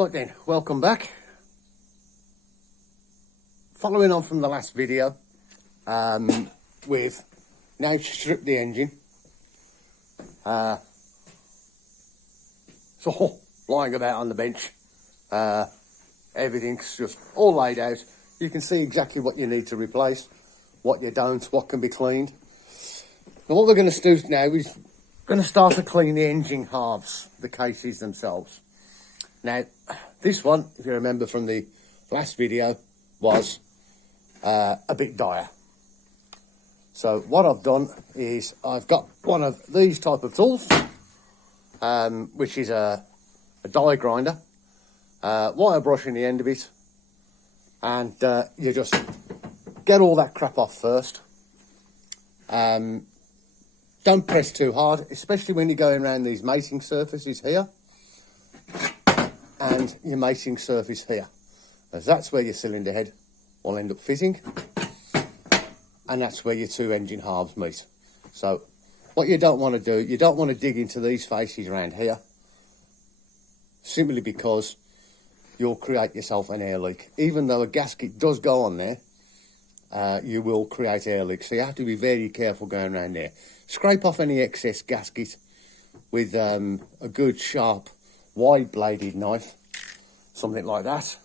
Right then, welcome back. Following on from the last video, we've now stripped the engine. So lying about on the bench, everything's just all laid out. You can see exactly what you need to replace, what you don't, what can be cleaned. And what we're going to do now is going to start to clean the engine halves, the cases themselves. Now, this one, if you remember from the last video, was a bit dire. So what I've done is I've got one of these type of tools, which is a die grinder, wire brush in the end of it, and you just get all that crap off first. Don't press too hard, especially when you're going around these mating surfaces here and your mating surface here, as that's where your cylinder head will end up fitting, and that's where your two engine halves meet. So what you don't want to do, you don't want to dig into these faces around here, simply because you'll create yourself an air leak. Even though a gasket does go on there, you will create air leaks, so you have to be very careful going around there. Scrape off any excess gasket with a good sharp wide bladed knife, something like that,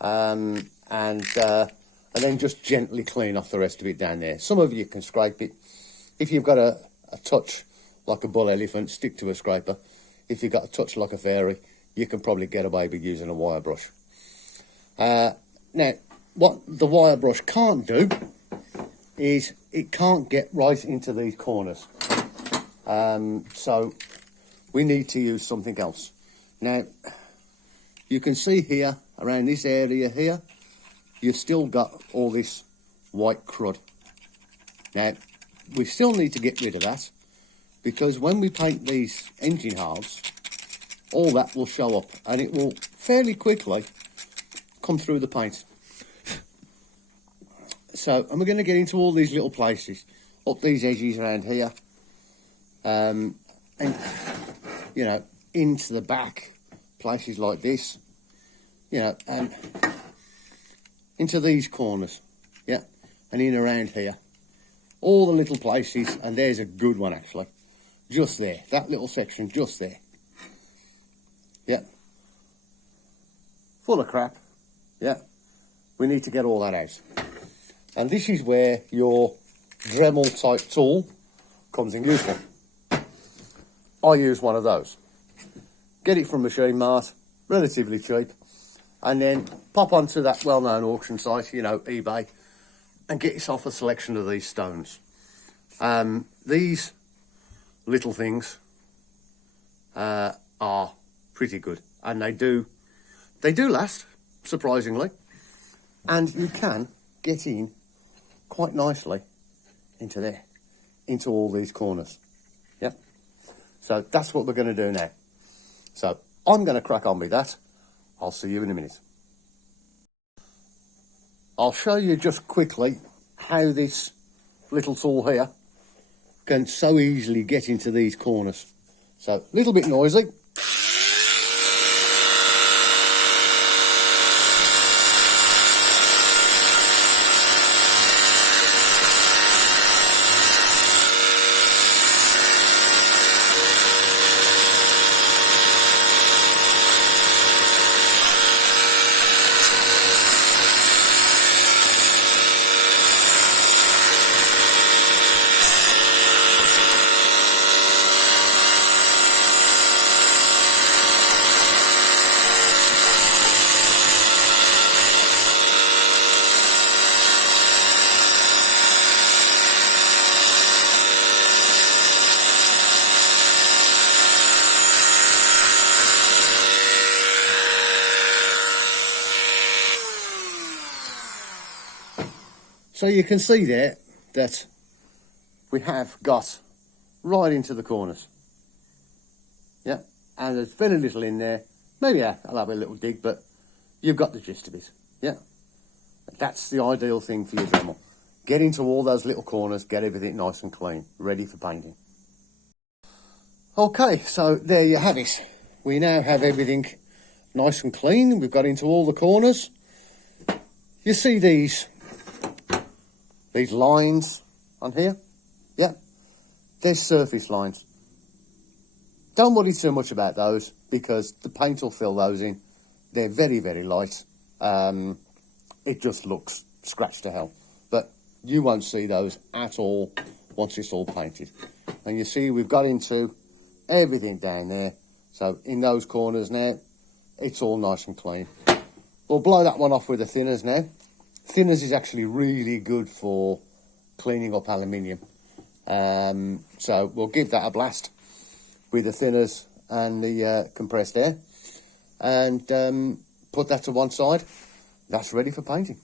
and then just gently clean off the rest of it down there. Some of you can scrape it. If you've got a touch like a bull elephant, stick to a scraper. If you've got a touch like a fairy, you can probably get away with using a wire brush. Now, what the wire brush can't do is it can't get right into these corners. So we need to use something else. Now, you can see here, around this area here, you've still got all this white crud. Now, we still need to get rid of that, because when we paint these engine halves, all that will show up, and it will fairly quickly come through the paint. So, and we're going to get into all these little places, up these edges around here, and, you know, into the back, places like this, you know, and into these corners, yeah, and in around here. All the little places, and there's a good one actually, just there, that little section just there, yeah, full of crap, yeah, we need to get all that out. And this is where your Dremel type tool comes in useful. I use one of those. Get it from Machine Mart, relatively cheap, and then pop onto that well-known auction site, you know, eBay, and get yourself a selection of these stones. These little things are pretty good, and they do last, surprisingly, and you can get in quite nicely into there, into all these corners. Yep. So that's what we're going to do now. So I'm going to crack on with that. I'll see you in a minute. I'll show you just quickly how this little tool here can so easily get into these corners. So a little bit noisy. So you can see there that we have got right into the corners. Yeah, and there's very little in there. Maybe I'll have a little dig, but you've got the gist of it. Yeah, that's the ideal thing for your Dremel. Get into all those little corners, get everything nice and clean, ready for painting. Okay, so there you have it. We now have everything nice and clean. We've got into all the corners. You see these lines on here? Yeah, there's surface lines. Don't worry too much about those because the paint will fill those in. They're very, very light. It just looks scratched to hell. But you won't see those at all once it's all painted. And you see we've got into everything down there. So in those corners now, it's all nice and clean. We'll blow that one off with the thinners now. Thinners is actually really good for cleaning up aluminium. So we'll give that a blast with the thinners and the compressed air. And put that to one side. That's ready for painting.